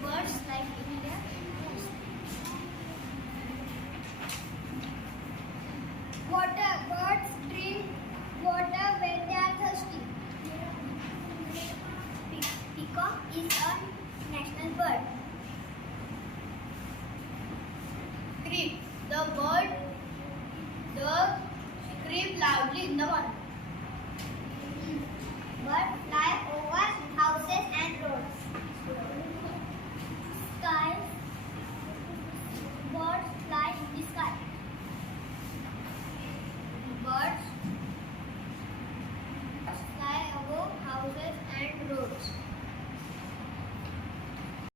Birds live in their nests. Water. Birds drink water when they are thirsty. Peacock is a national bird.